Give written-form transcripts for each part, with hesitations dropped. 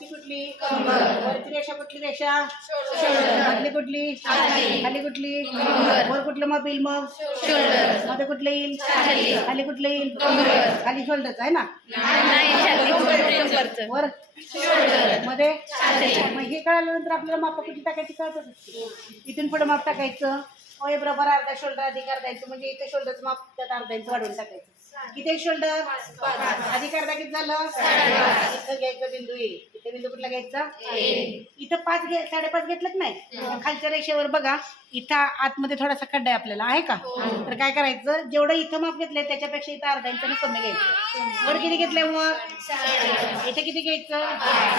खालची कुठली वरची रेषा कुठली रेषा मधली कुठली खाली कुठली वर कुठलं माप येईल मग मध्ये कुठलं येईल खाली कुठलं येईल खाली शोल्डरच आहे ना वर मध्ये मग हे कळाल्यानंतर आपल्याला माप किती टाकायची कळत इथून पुढे माप टाकायचं ओय बरोबर अर्धा शोल्डर अधिक अर्धा इंच म्हणजे इथे शोल्डरचं माप त्यात अर्धा इंच वाढवून टाकायचं किती शोल्डर अधिक अर्धा किती झालं इथं घ्यायचं बिंदू येईल इथे बिंदू कुठला घ्यायचा इथं 5.5 घेतलं की नाही खालच्या रेषेवर बघा इथं आतमध्ये थोडासा खड्डा आहे आपल्याला आहे का तर काय करायचं जेवढं इथं माप घेतलंय त्याच्यापेक्षा इथं अर्धा इंचाने कमी घ्यायचं वर किती घेतलंय मग इथे किती घ्यायचं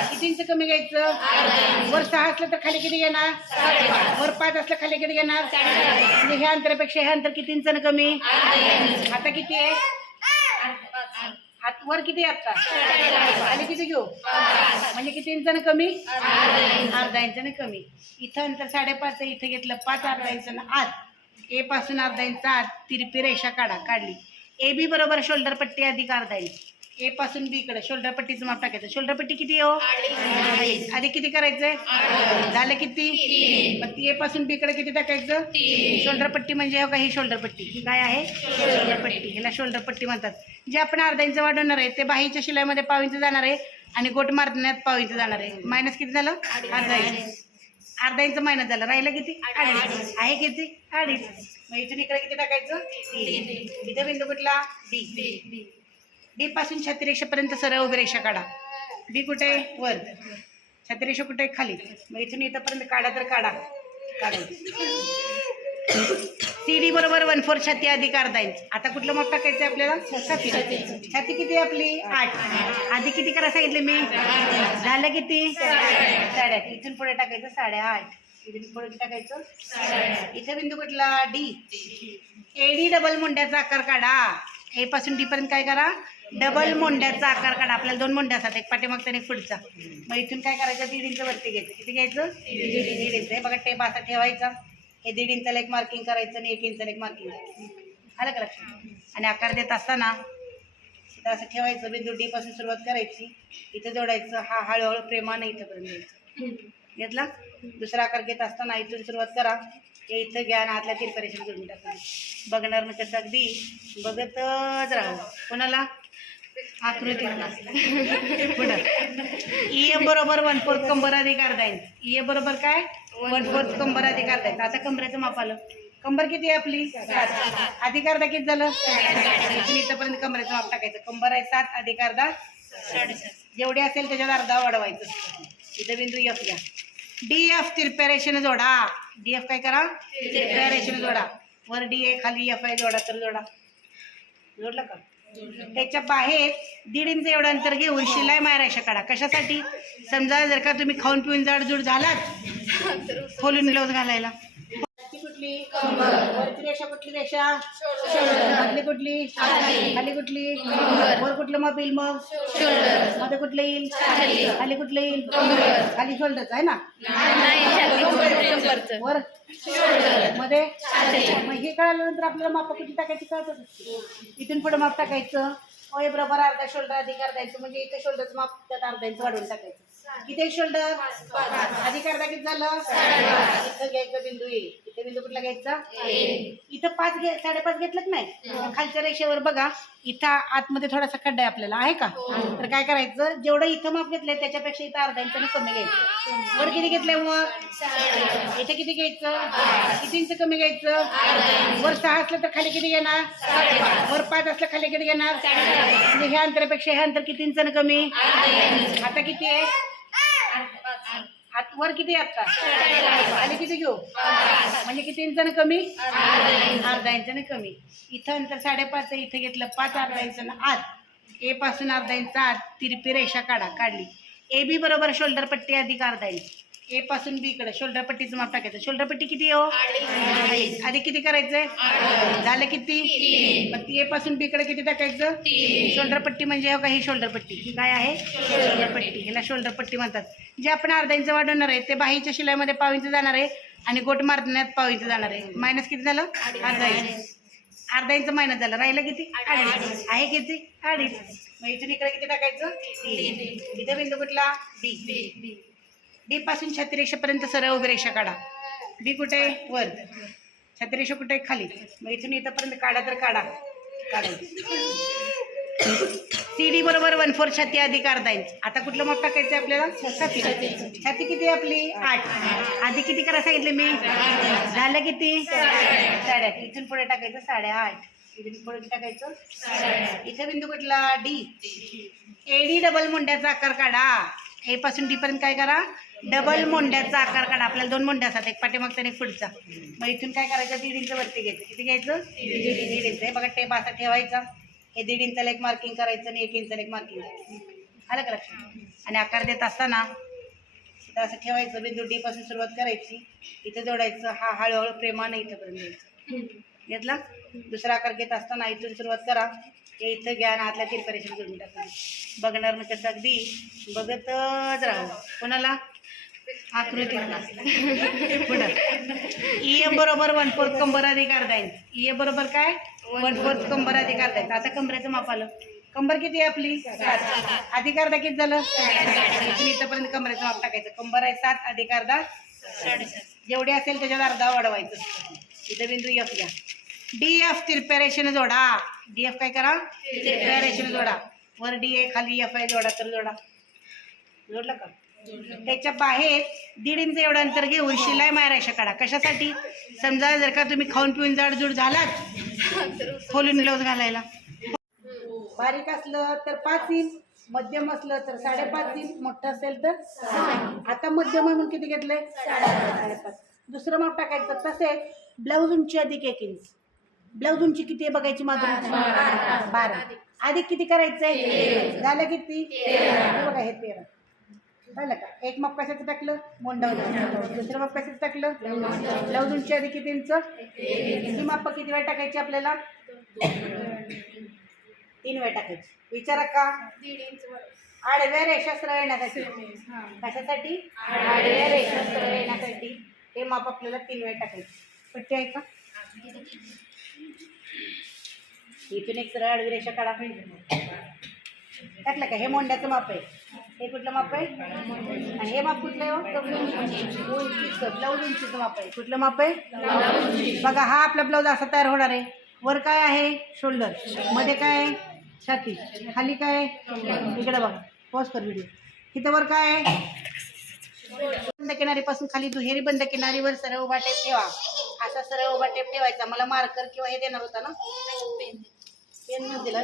किती इंच कमी घ्यायचं वर 6 असलं तर खाली किती घेणार वर 5 असलं खाली किती घेणार म्हणजे ह्या अंतरापेक्षा हे अंतर किती इंचाने कमी आता किती आहे वर किती आता खाली किती घेऊ म्हणजे किती इंचाने कमी अर्धा इंचाने कमी इथं अंतर 5.5 इथे घेतलं 5 अर्धा इंचानं आत ए पासून अर्धा इंच आत तिरपी रेषा काढली ए बी बरोबर शोल्डर पट्टी अधिक अर्धा इंच ए पासून बी कडे शोल्डर पट्टीचं माप टाकायचं शोल्डर पट्टी किती हो आधी किती करायचंय झालं किती मग ए पासून बी कडे किती टाकायचं शोल्डर पट्टी म्हणजे हो का ही शोल्डर पट्टी ही काय आहे शोल्डर पट्टी ह्याला शोल्डर पट्टी म्हणतात जे आपण अर्धा इंच वाढवणार आहे ते बाहीच्या शिलाईमध्ये पाव इंच जाणार आहे आणि गोट मारण्यात पाव इंच जाणार आहे मायनस किती झालं अर्धा इंच मायनस झालं राहिलं किती अडीच आहे किती अडीच मग इथून इकडे किती टाकायचं इथे बिंदू कुठला डी पासून छाती रेषेपर्यंत सरळ उभी रेषा काढा बी कुठे वर छाती रेषा कुठे खाली मग इथून इथंपर्यंत काढा तर काढा CD बरोबर 1/4 छाती अधिक अर्धा इंच आता कुठलं माप टाकायचं आपल्याला छाती किती आहे आपली 8 आधी किती करायला सांगितले मी झालं किती 8.5 इथून पुढे टाकायचं 8.5 इथून पुढे टाकायचं इथे बिंदू कुठला डी एडी डबल मुंड्याचा आकार काढा ए पासून डी पर्यंत काय करा डबल मोंड्याचा आकार काढा आपल्याला 2 मोंड्या असतात एक पाठीमागचा आणि एक पुढचा मग इथून काय करायचं 1.5 इंच वरती घ्यायचं किती घ्यायचं 1.5 इंच हे बघा टेप असा ठेवायचा हे 1.5 इंचाला एक मार्किंग करायचं आणि 1 इंचाला एक मार्किंग करायचं आलं का लक्षात आणि आकार देत असताना इथं असं ठेवायचं बिंदू डी पासून सुरुवात करायची इथं जोडायचं हा हळूहळू प्रेमानं इथंपर्यंत घ्यायचं घेतला दुसरा आकार घेत असताना इथून सुरुवात करा हे इथं घ्या आणि हातल्या तिरपरेशन जोडून टाका बघणार मग कसं अगदी बघतच राहू कोणाला आकृती पुढं EF बरोबर 1/4 कंबर अधिक अर्धा इंच EF बरोबर काय 1/4 कंबर अधिक अर्धा इंच आता कंबरेचं माप आलं कंबर किती आहे आपली 7 अधिक अर्धा किती झालं इथून इथंपर्यंत कंबरेचं माप टाकायचं कंबर आहे 7 अधिक अर्धा 7.5 जेवढी असेल त्याच्यात अर्धा वाढवायचं इथं बिंदू F घ्या DF तिरप्या रेषेने जोडा DF काय करा तिरप्या रेषेने जोडा वर D आहे खाली F आहे जोडा तर जोडा जोडलं का त्याच्या बाहेर 1.5 इंच एवढं अंतर घेऊन शिलाई माय रेषा काढा कशासाठी समजा जर का तुम्ही खाऊन पिऊन जाडजूड झालात खोलून ब्लाऊज घालायला कुठली वरची रेषा कुठली रेषा मधली कुठली खाली कुठली वर कुठलं माप येईल मग मध्ये कुठलं येईल खाली कुठलं येईल खाली शोल्डरच आहे ना वर मध्ये मग हे कळाल्यानंतर आपल्याला माप किती टाकायची कळत इथून पुढे माप टाकायचं ओय बरोबर अर्धा शोल्डर अधिक अर्धा इंच म्हणजे इथे शोल्डरचं माप त्यात अर्धा इंच वाढवून टाकायचं किती शोल्डर अधिक अर्धा किती झालं इथं घ्यायचं बिंदू येईल इथे बिंदू कुठला घ्यायचा इथं 5.5 घेतलं की नाही खालच्या रेषेवर बघा इथं आतमध्ये थोडासा खड्डा आहे आपल्याला आहे का तर काय करायचं जेवढं इथं माप घेतलंय त्याच्यापेक्षा इथं अर्धा इंचाने कमी घ्यायचं वर किती घेतलंय मग इथे किती घ्यायचं किती इंच कमी घ्यायचं वर 6 असलं तर खाली किती घेणार वर 5 असलं खाली किती घेणार म्हणजे ह्या अंतरापेक्षा हे अंतर किती इंचाने कमी आता किती आहे वर किती आता खाली किती घेऊ म्हणजे किती इंचाने कमी अर्धा इंचाने कमी इथं अंतर 5.5 इथे घेतलं 5 अर्धा इंचानं आत ए पासून अर्धा इंच आत तिरपी रेषा काढली ए बी बरोबर शोल्डर पट्टी अधिक अर्धा इंच ए पासून बी कडे शोल्डर पट्टीचं माप टाकायचं शोल्डर पट्टी किती हो आधी किती करायचंय झालं किती मग ए पासून बी कडे किती टाकायचं शोल्डर पट्टी म्हणजे हो का ही शोल्डर पट्टी ही काय आहे शोल्डर पट्टी ह्याला शोल्डर पट्टी म्हणतात जे आपण अर्धा इंच वाढवणार आहे ते बाहीच्या शिलाईमध्ये पाव इंच जाणार आहे आणि गोट मारण्यात पाव इंच जाणार आहे मायनस किती झालं अर्धा इंच अर्धा इंच मायनस झालं, राहिलं किती? अडीच. आहे किती? अडीच. मग इथून इकडे किती टाकायचं? 3. इथे बिंदू कुठला? डी. डी पासून छत्तीरेषेपर्यंत सरळ उभी रेषा काढा. डी कुठे आहे? वर. छत्तीरेषा कुठे आहे? खाली. मग इथून इथंपर्यंत काढा तर काढायचं. CD बरोबर 1/4 छाती अधिक अर्धा इंच. आता कुठलं माप टाकायचं आपल्याला? छाती. छाती किती आहे आपली? 8. आधी किती करा सांगितले मी? झालं किती? 8.5. इथून पुढे टाकायचं 8.5. इथून पुढे टाकायचं 8.5. इथे बिंदू कुठला? डी. एडी डबल मुंड्याचा आकार काढा. ए पासून डी पर्यंत काय करा? डबल मोंड्याचा आकार काढा. आपल्याला 2 मोंड्या असतात, एक पाठीमागचा आणि एक पुढचा. मग इथून काय करायचं? 1.5 इंच वरती घ्यायचं. किती घ्यायचं? 1.5 इंच. हे बघा टेप असा ठेवायचा. हे 1.5 इंचाला एक मार्किंग करायचं आणि 1 इंचाला एक मार्किंग करायचं. आलं का लक्षात? आणि आकार देत असताना इथं असं ठेवायचं. बिंदू डी पासून सुरुवात करायची, इथं जोडायचं. हा हळूहळू प्रेमानं इथंपर्यंत द्यायचं. घेतला? दुसरा आकार घेत असताना इथून सुरुवात करा, हे इथं घ्या आणि हातला तिरपरेशन करून टाका. बघणार मग कसं अगदी बघतच राहू. कोणाला? आकृती पुढं. EF बरोबर 1/4 कंबर अधिक अर्धा इंच. EF बरोबर काय? 1/4 कंबर अधिक अर्धा इंच. आता कंबरेचं माप आलं. कंबर किती आहे आपली? 7. अधिक अर्धा किती झालं? इथपर्यंत कंबरेचं माप टाकायचं. कंबर आहे 7, अधिक अर्धा 7.5. जेवढे असेल त्याच्यात अर्धा वाढवायचं. इथं बिंदू F घ्या. DF तिरप्या रेषेने जोडा. DF काय करा? तिरप्या रेषेने जोडा. वर D आहे, खाली F आहे. जोडा तर जोडा. जोडलं का? त्याच्या बाहेर 1.5 इंच एवढं अंतर घेऊन शिलाई माया रेषा काढा. कशासाठी? समजा जर का तुम्ही खाऊन पिऊन जाडजूड झालात, खोलून ब्लाऊज घालायला. बारीक असलं तर 5 इंच, मध्यम असलं तर 5.5 इंच, मोठं असेल तर 6. आता मध्यम म्हणून किती घेतलंय? 5.5. दुसरं माप टाकायचं. तसेच ब्लाऊज उंची अधिक 1 इंच. ब्लाऊज उंची किती आहे बघायची? माझं 12. अधिक किती करायचंय? झालं किती? 13. बघा हे 13 झालं का? एक माप कशाचं टाकलं? मोंडा. दुसरं माप कशाचं टाकलं? ब्लाऊज उंची अधिक किती इंच? ही माप किती वेळ टाकायची आपल्याला? 3 वेळ टाकायची. विचारा का? 1.5 इंच आडव्या रेषा सरळ येण्यासाठी. कशासाठी? आडव्या रेषा सरळ येण्यासाठी हे माप आपल्याला 3 वेळ टाकायचं. पट्टी आहे का? इथून एक सरळ आडवी रेषा काढा. टाकलं का? हे मोंड्याचं माप आहे. हे कुठलं माप आहे? आणि हे माप कुठलं आहे? उंचीचं. ब्लाऊज उंचीचं माप आहे. कुठलं माप आहे? बघा हा आपला ब्लाऊज असा तयार होणार आहे. वर काय आहे? शोल्डर. मध्ये काय आहे? छाती. खाली काय आहे? इकडे बघा. पॉज कर व्हिडिओ. इथं वर काय आहे? बंद किनारीपासून खाली दुहेरी बंद किनारीवर सरळ उभा टेप ठेवा. असा सरळ उभा टेप ठेवायचा. मला मार्कर किंवा हे देणार होता ना? पेन दिला.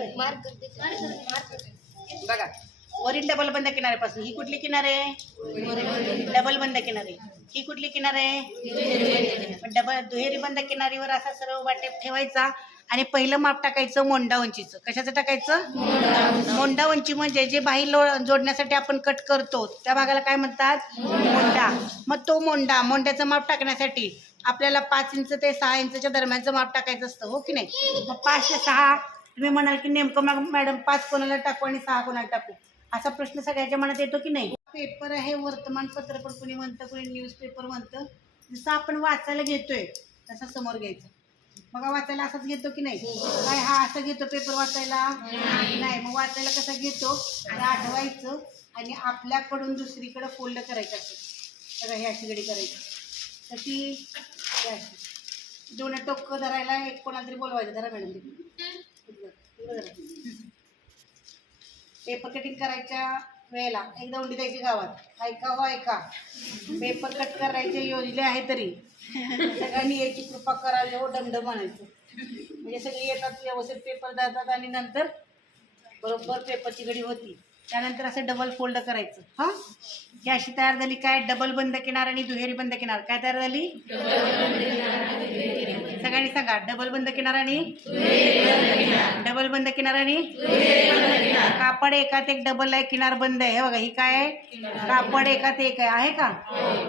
बघा वरील डबल बंद किनाऱ्यापासून ही कुठली किनार आहे? डबल बंद किनारी. ही कुठली किनार आहे? दुहेरी बंद किनारीवर असा सरळ उभा टेप ठेवायचा आणि पहिलं माप टाकायचं मोंडा उंचीचं. कशाचं टाकायचं? मोंडा उंची. म्हणजे जे बाही जोडण्यासाठी आपण कट करतो त्या भागाला काय म्हणतात? मोंडा. मग तो मोंड्याचं माप टाकण्यासाठी आपल्याला 5 इंच ते 6 इंचच्या दरम्यानचं माप टाकायचं असतं, हो की नाही? मग 5 ते 6 तुम्ही म्हणाल की नेमकं मॅडम 5 कोणाला टाकू आणि 6 कोणाला टाकू, असा प्रश्न सगळ्याच्या मनात येतो की नाही? पेपर आहे, वर्तमानपत्र पण कोणी म्हणतं, कोणी न्यूजपेपर म्हणतं. जसं आपण वाचायला घेतोय तसं समोर घ्यायचं. मग वाचायला असंच घेतो की नाही? काय हा असं घेतो पेपर वाचायला? नाही. मग वाचायला कसं घेतो? आणि आठवायचं आणि आपल्याकडून दुसरीकडे फोल्ड करायचं असतं. सगळं हे अशी गडी करायची तशी दोन टोक धरायला एक कोणाला तरी बोलवायचं. धरा मॅडम पेपर कटिंग करायच्या वेळेला एकदा उंडी द्यायची गावात. ऐका हो ऐका, पेपर कट करायचे योजले आहे तरी सगळ्यांनी याची कृपा करावी हो डमडम म्हणायचं. म्हणजे सगळे येतात व्यवस्थित पेपर जातात आणि नंतर बरोबर पेपरची घडी होती. त्यानंतर असं डबल फोल्ड करायचं. हां ही अशी तयार झाली. काय? डबल बंद किनार आणि दुहेरी बंद किनार. काय तयार झाली? सगळ्यांनी सांगा. डबल बंद किनार आणि डबल बंद किनार आणि कापड एकात एक डबल आहे, किनार बंद आहे. हे बघा ही काय आहे? कापड एकात एक आहे का?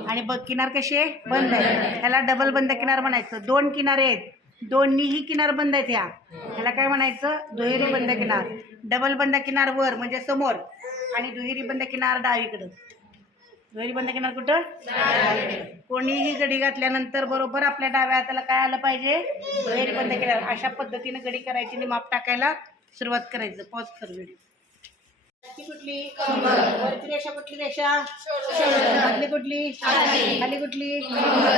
आणि बघ किनार कशी आहे? बंद आहे. ह्याला डबल बंद किनार म्हणायचं. 2 किनारे आहेत, दोन्हीही किनार बंद आहेत. ह्याला काय म्हणायचं? दुहेरी बंद किनार. डबल बंद किनार वर म्हणजे समोर आणि दुहेरी बंद किनार डावीकडं. दुहेरी बंद केणार कुठं? कोणीही गडी घातल्यानंतर बरोबर आपल्या डाव्या हाताला काय आलं पाहिजे? दुहेरी बंद केल्यावर. अशा पद्धतीने गडी करायची आणि माप टाकायला सुरुवात करायचं. पॉज कर व्हिडिओ. कुठली? वरची रेषा कुठली रेषा? मधली कुठली? खाली कुठली?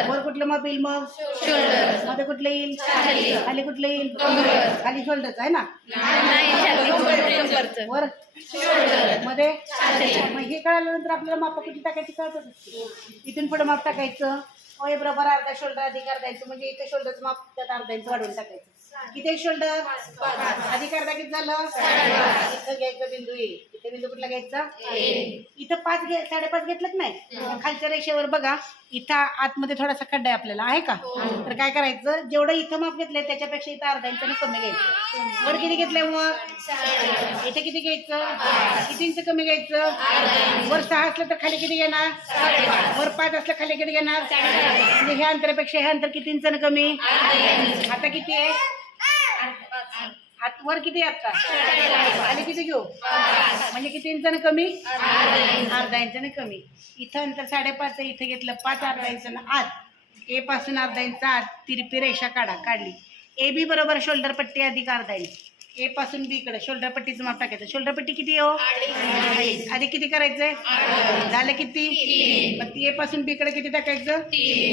वर कुठलं माप येईल मग? मध्ये कुठलं येईल? खाली कुठलं येईल? खाली शोल्डरच आहे ना? वर मध्ये. मग हे कळाल्यानंतर आपल्याला माप किती टाकायची कळतं. इथून पुढे माप टाकायचं. ओय बरोबर अर्धा शोल्डर अधिक अर्धा इंच, म्हणजे इथे शोल्डरचं माप त्यात अर्धा इंच वाढवून टाकायचं. किती शोल्डर? अधिक अर्धा किती झालं? इथं घ्यायचं बिंदू ए. इथे बिंदू कुठला घ्यायचा? इथं 5.5 घेतलं की नाही? खालच्या रेषेवर बघा, इथं आतमध्ये थोडासा खड्डा आहे आपल्याला, आहे का? तर काय करायचं, जेवढं इथं माप घेतलंय त्याच्यापेक्षा इथं अर्धा इंचाने कमी घ्यायचं. वर किती घेतलंय मग? इथे किती घ्यायचं? किती इंच कमी घ्यायचं? वर 6 असलं तर खाली किती घेणार? वर 5 असलं खाली किती घेणार? म्हणजे ह्या अंतरापेक्षा हे अंतर किती इंचाने कमी? आता किती आहे? वर किती आता? खाली किती घेऊ? म्हणजे किती इंचाने कमी? अर्धा इंचाने कमी. इथं अंतर 5.5 आहे, इथे घेतलं 5, अर्धा इंचानं आत. ए पासून अर्धा इंच आत तिरपी रेषा काढली. ए बी बरोबर शोल्डर पट्टी अधिक अर्धा इंच. ए पासून बी कडे शोल्डर पट्टीचं माप टाकायचं. शोल्डर पट्टी किती हो? आधी किती करायचंय? झालं किती? मग ती ए पासून बी कडे किती टाकायचं?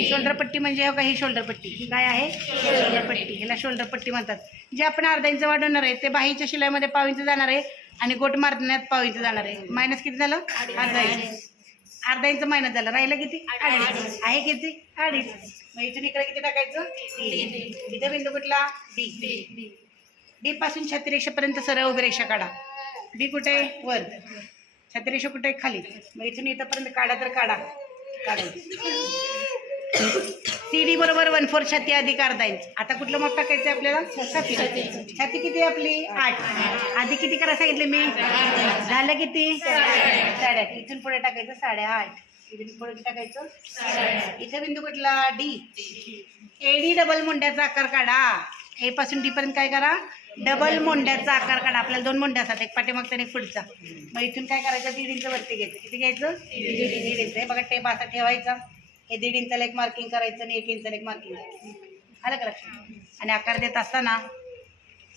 शोल्डर पट्टी म्हणजे हो का ही शोल्डर पट्टी. ही काय आहे? शोल्डर पट्टी. ह्याला शोल्डर पट्टी म्हणतात. जे आपण अर्धा इंच वाढवणार आहे ते बाहीच्या शिलाईमध्ये पाव इंच जाणार आहे आणि गोट मारण्यात पाव इंच जाणार आहे. मायनस किती झालं? अर्धा इंच. अर्धा इंच मायनस झालं. राहिलं किती? अडीच. आहे किती? अडीच. मग इथून इकडे किती टाकायचं? इथे बिंदू कुठला? डी. डी पासून छाती रेषेपर्यंत सरळ उभी रेषा काढा. बी कुठे आहे? वर. छाती रेषा कुठे आहे? खाली. मग इथून इथंपर्यंत काढा तर काढायचं. सी डी बरोबर 1/4 छाती अधिक अर्धा इंच. आता कुठलं माप टाकायचं आपल्याला? छाती. छाती किती आहे आपली? 8. आधी किती करा सांगितले मी? झालं किती? 8.5. इथून पुढे टाकायचं 8.5. इथून पुढे टाकायचं 8.5. इथे बिंदू कुठला? डी. एडी डबल मुंड्याचा आकार काढा. ए पासून डी पर्यंत काय करा? डबल मोंड्याचा आकार काढा. आपल्याला 2 मोंड्या असतात, एक पाठीमागचा आणि एक पुढचा. मग इथून काय करायचं? 1.5 इंच वरती घ्यायचं. किती घ्यायचं? 1.5 इंच. हे बघा टेप असा ठेवायचा. हे 1.5 इंचाला एक मार्किंग करायचं आणि 1 इंचाला एक मार्किंग करायचं. आलं का लक्षात? आणि आकार देत असताना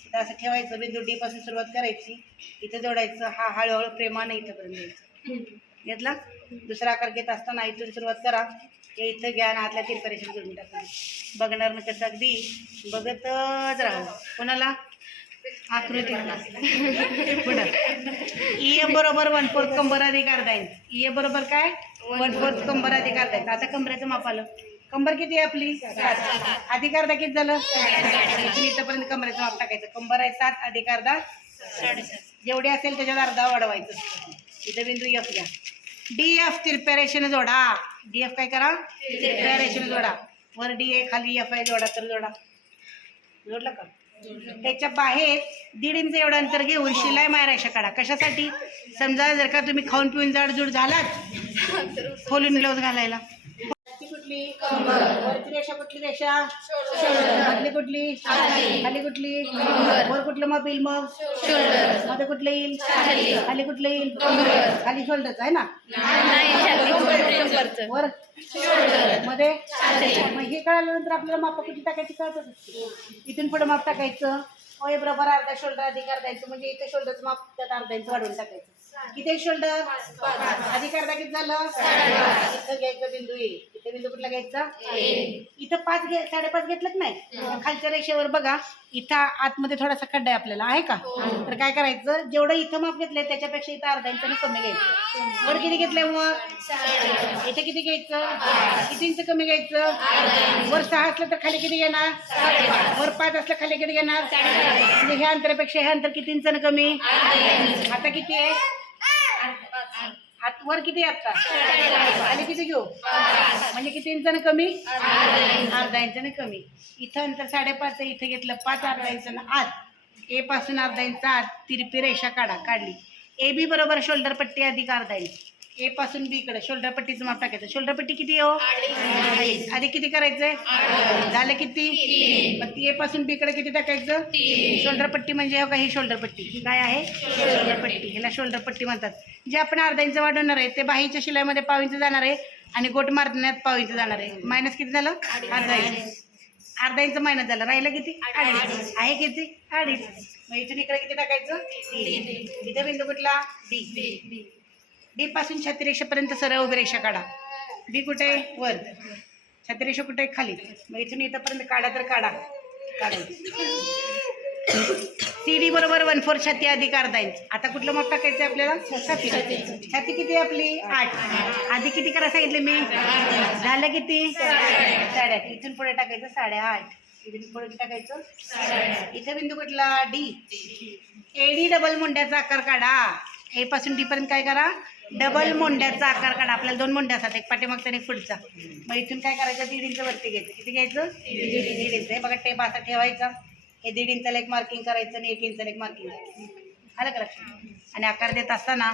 इथं असं ठेवायचं. बिंदू डी पासून सुरुवात करायची, इथं जोडायचं. हा हळूहळू प्रेमाने इथंपर्यंत घ्यायचं. घेतला? दुसरा आकार घेत असताना इथून सुरुवात करा. हे इथं घ्या आणि हातला तिरपा रेषेने जोडून टाका. बघणार मग कसं अगदी बघतच राहू. कोणाला? आकृती पुढं. ईएम बरोबर 1/4 कंबर अधिक अर्धा इंच. ईए बरोबर काय? 1/4 कंबर अधिक अर्धा इंच. आता कंबरेचं माप आलं. कंबर किती आहे आपली? 7. अधिक अर्धा किती झालं? इथून इथंपर्यंत कंबरेचं माप टाकायचं. कंबर आहे 7, अधिक अर्धा 7.5. जेवढे असेल त्याच्यात अर्धा वाढवायचं. इथं बिंदू एफ घ्या. डी एफ तिरप्या रेषेने जोडा. डी एफ काय करा? तिरप्या रेषेने जोडा. वर डी आहे, खाली एफ आहे. जोडा तर जोडा. जोडलं का? त्याच्या बाहेर 1.5 इंच एवढं अंतर घेऊन शिलाई मारायच्या काढा. कशासाठी? समजा जर का तुम्ही खाऊन पिऊन जाडजूड झालात, खोलून ब्लाऊज घालायला. कुठली? वरची रेषा कुठली रेषा? मधली कुठली? खाली कुठली? वर कुठलं माप येईल मग? मध्ये कुठलं येईल? खाली कुठलं येईल? खाली शोल्डरच आहे ना? वर मध्ये. मग हे कळाल्यानंतर आपल्याला माप किती टाकायची कळतं. इथून पुढे माप टाकायचं. ओय बरोबर अर्धा शोल्डर अधिक अर्धा इंच, म्हणजे इथे शोल्डरचं माप त्यात अर्धा इंच वाढवून टाकायचं. किती शोल्डर? अधिक अर्धा किती झालं? इथं घ्यायचं बिंदू ए. इथे बिंदू कुठला घ्यायचा? इथं 5.5 घेतलं की नाही? खालच्या रेषेवर बघा, इथं आतमध्ये थोडासा खड्डा आहे आपल्याला, आहे का? तर काय करायचं, जेवढं इथं माप घेतलंय त्याच्यापेक्षा इथं अर्धा इंचाने कमी घ्यायचं. वर किती घेतलंय मग? इथे किती घ्यायचं? किती इंच कमी घ्यायचं? वर 6 असलं तर खाली किती घेणार? वर 5 असलं खाली किती घेणार? म्हणजे ह्या अंतरापेक्षा हे अंतर किती इंचाने कमी? आता किती आहे? वर किती आता? खाली किती घेऊ? म्हणजे किती इंचाने कमी? अर्धा इंचाने कमी. इथं अंतर 5.5 आहे, इथे घेतलं 5, अर्धा इंचानं आत. ए पासून अर्धा इंच आत तिरपी रेषा काढली. ए बी बरोबर शोल्डर पट्टी अधिक अर्धा इंच. ए पासून बी कडे शोल्डर पट्टीचं माप टाकायचं. शोल्डर पट्टी किती हो? आधी किती करायचंय? झालं किती? मग ती ए पासून बी कडे किती टाकायचं? शोल्डर पट्टी म्हणजे हो का ही शोल्डर पट्टी. ही काय आहे? शोल्डर पट्टी. ह्याला शोल्डर पट्टी म्हणतात. जे आपण अर्धा इंच वाढवणार आहे ते बाहीच्या शिलाईमध्ये पाव इंच जाणार आहे आणि गोट मारण्यात पाव इंच जाणार आहे. मायनस किती झालं? अर्धा इंच. अर्धा इंच मायनस झालं, राहिलं किती? अडीच. आहे किती? अडीच. मग इथून इकडे किती टाकायचं? 3. इथे बिंदू कुठला? डी. डी पासून छाती रेषेपर्यंत सरळ उभी रेषा काढा. बी कुठे? वर. छाती रेषा कुठे? खाली. मग इथून इथंपर्यंत काढा तर काढा. CD बरोबर 1/4 छाती अधिक अर्धा इंच. आता कुठलं माप टाकायचं आपल्याला? छाती. छाती किती आहे आपली? 8. आधी किती करायला सांगितले मी? झालं किती? 8.5. इथून पुढे टाकायचं 8.5. इथून पुढे टाकायचं 8.5. इथे बिंदू कुठला? डी. एडी डबल मुंड्याचा आकार काढा. ए पासून डी पर्यंत काय करा? डबल मोंड्याचा आकार काढा. आपल्याला 2 मोंड्या असतात, एक पाठीमागचा आणि एक पुढचा. मग इथून काय करायचं? 1.5 इंच वरती घ्यायचं. किती घ्यायचं? 1.5 इंच. हे बघा टेप असा ठेवायचा. हे 1.5 इंचाला एक मार्किंग करायचं आणि 1 इंचाला एक मार्किंग करायचं. आलं का लक्षात? आणि आकार देत असताना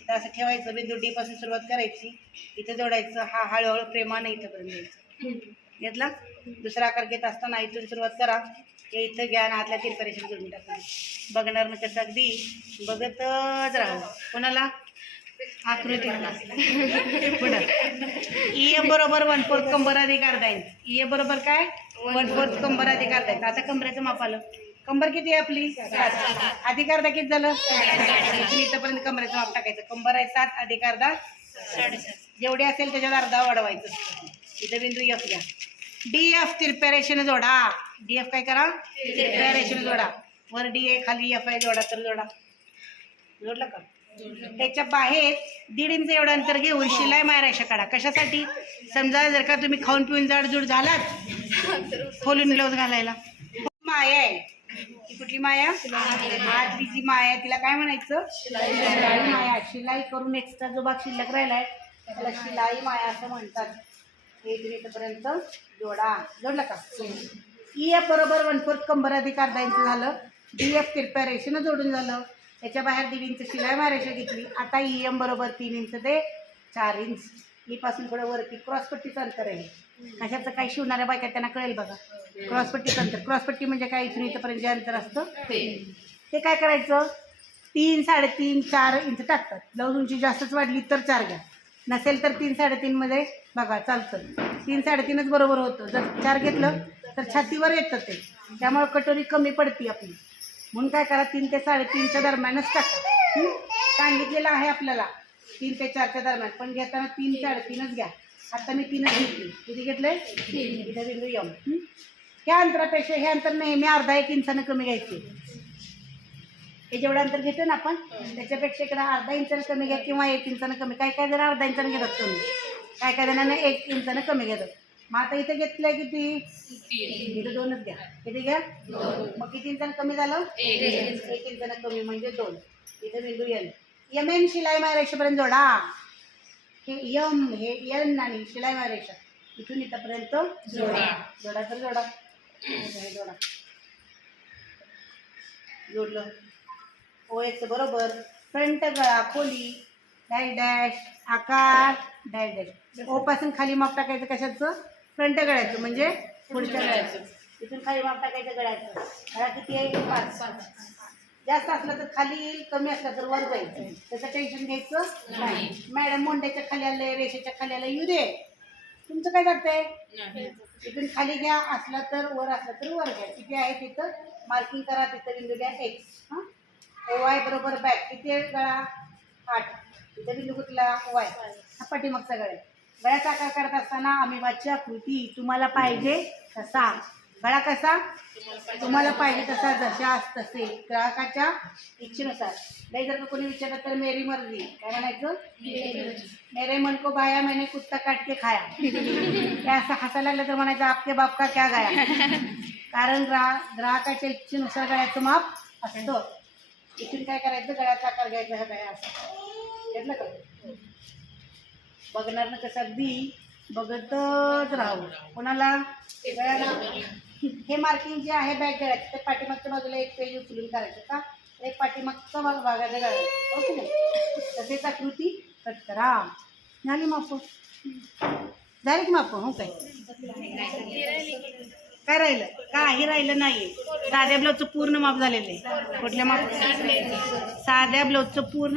इथं असं ठेवायचं. बिंदू डी पासून सुरुवात करायची, इथं जोडायचं. हा हळूहळू प्रेमानं इथंपर्यंत द्यायचं. घेतला? दुसरा आकार घेत असताना इथून सुरुवात करा, हे इथं घ्या आणि हातला तिरपा रेषेने जोडून टाका. बघणार मग कसं अगदी बघतच राहू. कोणाला? आकृती पुढं. EF बरोबर 1/4 कंबर अधिक अर्धा इंच. EF बरोबर काय? 1/4 कंबर अधिक अर्धा इंच. आता कंबरेचं माप आलं. कंबर किती आहे आपली? 7. अधिक अर्धा किती झालं? इथंपर्यंत कंबरेचं माप टाकायचं. कंबर आहे 7 अधिक अर्धा 7.5. जेवढी असेल त्याच्यात अर्धा वाढवायचं. इथं बिंदू F घ्या. DF तिरप्या रेषेने जोडा. DF काय करा? तिरप्या रेषेने जोडा. वर D आहे, खाली F आहे. जोडा तर जोडा. जोडलं का? त्याच्या बाहेर 1.5 इंच एवढं अंतर घेऊन शिलाई माया रेषा काढा. कशासाठी? समजा जर का तुम्ही खाऊन पिऊन जाडजूड झालात, खोलून ब्लाऊज घालायला. माया आहे ती. कुठली माया? आतली जी माया आहे तिला काय म्हणायचं? शिलाई माया. शिलाई करून एक्स्ट्रा जो भाग शिल्लक राहिलाय त्याला शिलाई माया असं म्हणतात. हे इथपर्यंत जोडा. जोडलं का? EF बरोबर 1/4 कंबर अधिक अर्धा इंच झालं. DF तिरप्या रेषेनं जोडून झालं. त्याच्या बाहेर 1.5 इंच शिलाई मारेषा घेतली. आता EM बरोबर 3 इंच ते 4 इंच. ई पासून थोडं वरती क्रॉसपट्टीचं अंतर आहे. कशाचं? काही शिवणाऱ्या बायका त्यांना कळेल बघा. क्रॉसपट्टीचं अंतर. क्रॉसपट्टी म्हणजे काय? इथून इथंपर्यंत जे अंतर असतं ते काय करायचं? 3, 3.5, 4 इंच टाकतात. ब्लाऊज उंची जास्तच वाढली तर 4 घ्या, नसेल तर 3, 3.5 मध्ये बघा चालतं. 3, 3.5च बरोबर होतं. जर 4 घेतलं तर छातीवर येतं ते, त्यामुळे कटोरी कमी पडती आपली. म्हणून काय करा? 3 ते 3.5च्या दरम्यानच टाका. सांगितलेलं आहे आपल्याला 3 ते 4च्या दरम्यान, पण घेताना 3, 3.5च घ्या. आता मी 3च घेतली. किती घेतलंय? 3. इथं बिंदू M. ह्या अंतरापेक्षा हे अंतर नेहमी अर्धा 1 इंचानं कमी घ्यायचे. हे जेवढं अंतर घेतो ना आपण त्याच्यापेक्षा इकडं अर्धा इंचानं कमी घ्या किंवा 1 इंचानं कमी. काय काय जण अर्धा इंचानं घेतात कमी, काय काय जणांना 1 इंचानं कमी घेतात. मग आता इथे घेतलंय किती? 3. इथं 2च घ्या. किती घ्या? 2. मग किती इंचानं कमी झालं? 1 इंचानं कमी म्हणजे 2. इथं बिंदू N. MN शिलाई माया रेषेपर्यंत जोडा. हे M हे N आणि शिलाई माया रेषा इथून इथंपर्यंत जोडा. जोडा तर जोडा. जोडा. जोडलं. OX बरोबर फ्रंट गळा खोली डॅश डॅश आकार डॅश डॅश. O पासून खाली माप टाकायचं. कशाचं? फ्रंट गळ्याचं म्हणजे पुढच्या गळ्याचं. इथून खाली माप टाकायचं गळ्याचं. गळा किती आहे? 5. जास्त असलं तर खाली, कमी असलं तर वर जायचं. त्याचं टेन्शन घ्यायचं नाही. मॅडम मोंड्याच्या खाली आलं, रेषेच्या खाली आलं, येऊ दे, तुमचं काय जातंय? इथून खाली घ्या, असला तर वर, असला तर वर घ्या. किती आहे तिथं मार्किंग करा. तिथं बिंदू घ्या X. हां OY बरोबर बॅक. किती आहे गळा? 8. तिथं बिंदू कुठला? OY. हा पाठीमागचा गळा. गळ्याचा आकार करत असताना अमिबाची आकृती तुम्हाला पाहिजे तसा. गळा कसा? तुम्हाला पाहिजे तसा, जशास तसे, ग्राहकाच्या इच्छेनुसार. नाही जर कोणी विचारलं तर मेरी मर्जी. काय म्हणायचं? मेरे मन को भाया मैंने कुत्ता काट के खाया. ते असं हसायला लागलं तर म्हणायचं आपके बाप का क्या गाया. कारण ग्राहकाच्या इच्छेनुसार गळ्याचं माप असतं. इथून काय करायचं? गळ्याचा आकार घ्यायचा. हा गळा असं घेतलं का? बघणार ना कसं अगदी बघतच राहू. कोणाला? गळ्याला. हे मार्किंग जे आहे बॅक गळ्याचं ते पाठीमागच्या बाजूला एक पेज उचलून करायचं का? एक पाठीमागचा भागाचा गळा. ओके नाही? तसेच आकृती कट करा. झाली माप? झाली की माप? हो काय काय राहिलं? काही राहिलं नाही. साध्या ब्लाऊजचं पूर्ण माप झालेलं आहे. कुठल्या माप? साध्या ब्लाऊजचं पूर्ण